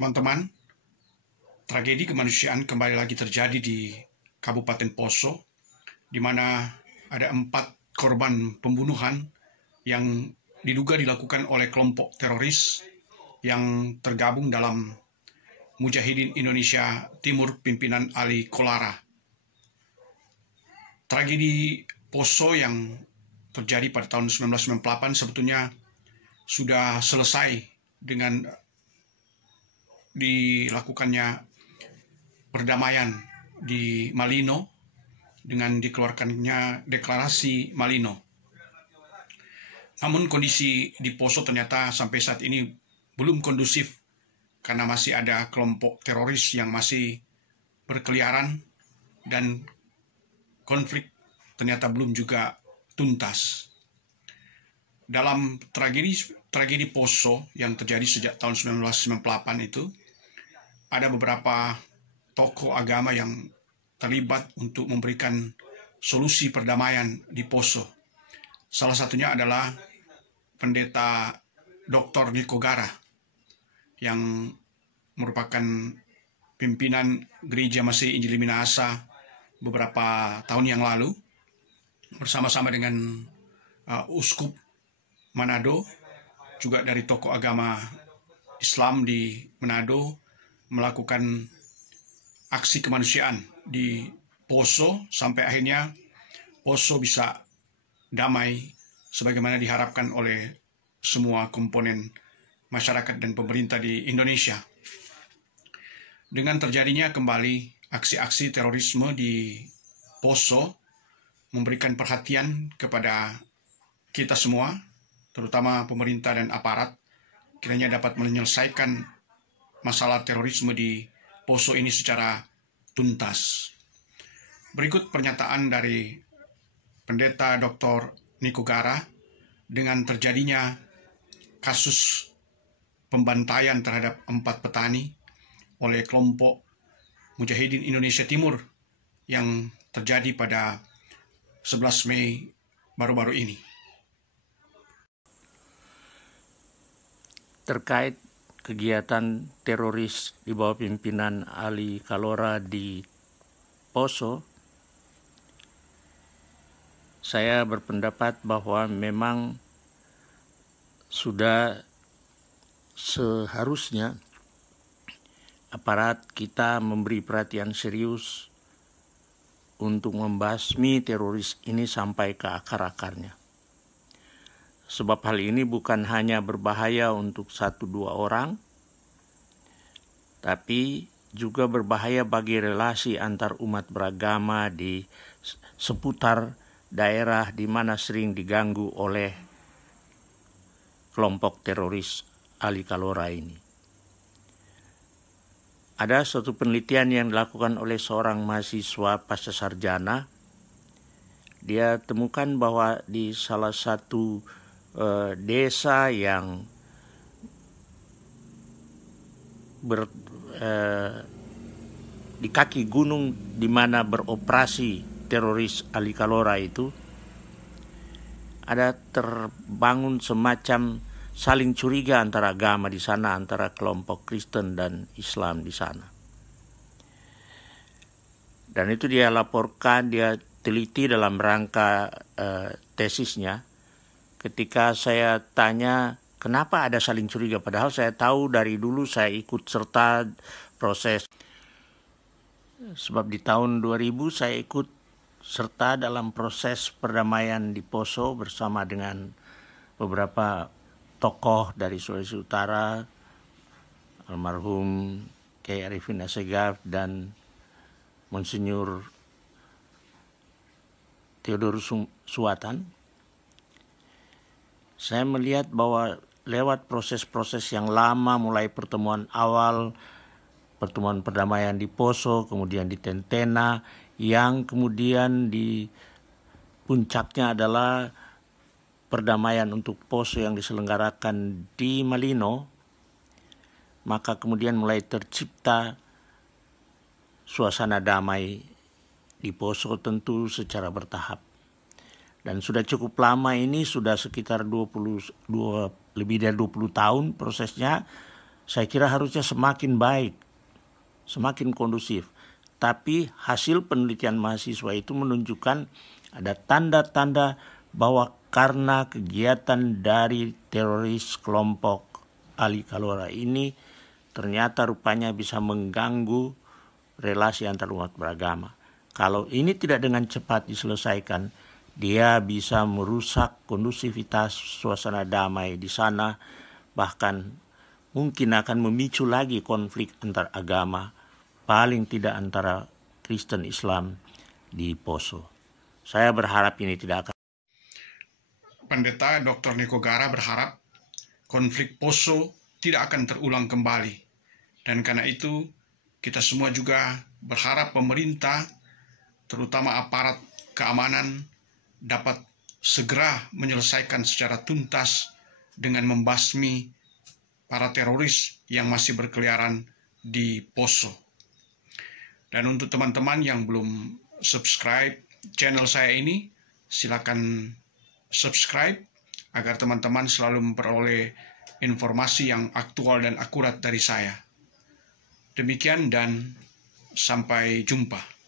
Teman-teman, tragedi kemanusiaan kembali lagi terjadi di Kabupaten Poso, di mana ada 4 korban pembunuhan yang diduga dilakukan oleh kelompok teroris yang tergabung dalam Mujahidin Indonesia Timur pimpinan Ali Kolara. Tragedi Poso yang terjadi pada tahun 1998 sebetulnya sudah selesai dengan dilakukannya perdamaian di Malino dengan dikeluarkannya deklarasi Malino. Namun kondisi di Poso ternyata sampai saat ini belum kondusif karena masih ada kelompok teroris yang masih berkeliaran dan konflik ternyata belum juga tuntas. Dalam tragedi Poso yang terjadi sejak tahun 1998 itu, ada beberapa tokoh agama yang terlibat untuk memberikan solusi perdamaian di Poso. Salah satunya adalah Pendeta Dr. Niko Gara yang merupakan pimpinan Gereja Masih Injili Minahasa beberapa tahun yang lalu bersama-sama dengan Uskup Manado, juga dari tokoh agama Islam di Manado, melakukan aksi kemanusiaan di Poso sampai akhirnya Poso bisa damai sebagaimana diharapkan oleh semua komponen masyarakat dan pemerintah di Indonesia. Dengan terjadinya kembali aksi-aksi terorisme di Poso memberikan perhatian kepada kita semua, terutama pemerintah dan aparat, kiranya dapat menyelesaikan masalah terorisme di Poso ini secara tuntas. Berikut pernyataan dari Pendeta Dr. Niko Gara dengan terjadinya kasus pembantaian terhadap 4 petani oleh kelompok Mujahidin Indonesia Timur yang terjadi pada 11 Mei baru-baru ini. Terkait kegiatan teroris di bawah pimpinan Ali Kolara di Poso, saya berpendapat bahwa memang sudah seharusnya aparat kita memberi perhatian serius untuk membasmi teroris ini sampai ke akar-akarnya. Sebab hal ini bukan hanya berbahaya untuk 1-2 orang, tapi juga berbahaya bagi relasi antar umat beragama di seputar daerah di mana sering diganggu oleh kelompok teroris Ali Kolara ini. Ada suatu penelitian yang dilakukan oleh seorang mahasiswa pasca sarjana. Dia temukan bahwa di salah satu desa yang di kaki gunung di mana beroperasi teroris Ali Kolara itu, ada terbangun semacam saling curiga antara agama di sana, antara kelompok Kristen dan Islam di sana. Dan itu dia laporkan, dia teliti dalam rangka tesisnya. Ketika saya tanya kenapa ada saling curiga, padahal saya tahu dari dulu saya ikut serta proses. Sebab di tahun 2000 saya ikut serta dalam proses perdamaian di Poso bersama dengan beberapa tokoh dari Sulawesi Utara, almarhum Kiai Arifin Assegaf dan Monsinyur Theodorus Suwatan. Saya melihat bahwa lewat proses-proses yang lama, mulai pertemuan awal, pertemuan perdamaian di Poso, kemudian di Tentena, yang kemudian di puncaknya adalah perdamaian untuk Poso yang diselenggarakan di Malino, maka kemudian mulai tercipta suasana damai di Poso, tentu secara bertahap. Dan sudah cukup lama ini, sudah sekitar lebih dari 20 tahun prosesnya, saya kira harusnya semakin baik, semakin kondusif. Tapi hasil penelitian mahasiswa itu menunjukkan ada tanda-tanda bahwa karena kegiatan dari teroris kelompok Ali Kalora ini ternyata rupanya bisa mengganggu relasi antar umat beragama. Kalau ini tidak dengan cepat diselesaikan, dia bisa merusak kondusivitas suasana damai di sana, bahkan mungkin akan memicu lagi konflik antar agama, paling tidak antara Kristen Islam di Poso. Saya berharap ini tidak akan. Pendeta Dr. Niko Gara berharap konflik Poso tidak akan terulang kembali. Dan karena itu kita semua juga berharap pemerintah, terutama aparat keamanan, dapat segera menyelesaikan secara tuntas dengan membasmi para teroris yang masih berkeliaran di Poso. Dan untuk teman-teman yang belum subscribe channel saya ini, silakan subscribe agar teman-teman selalu memperoleh informasi yang aktual dan akurat dari saya. Demikian dan sampai jumpa.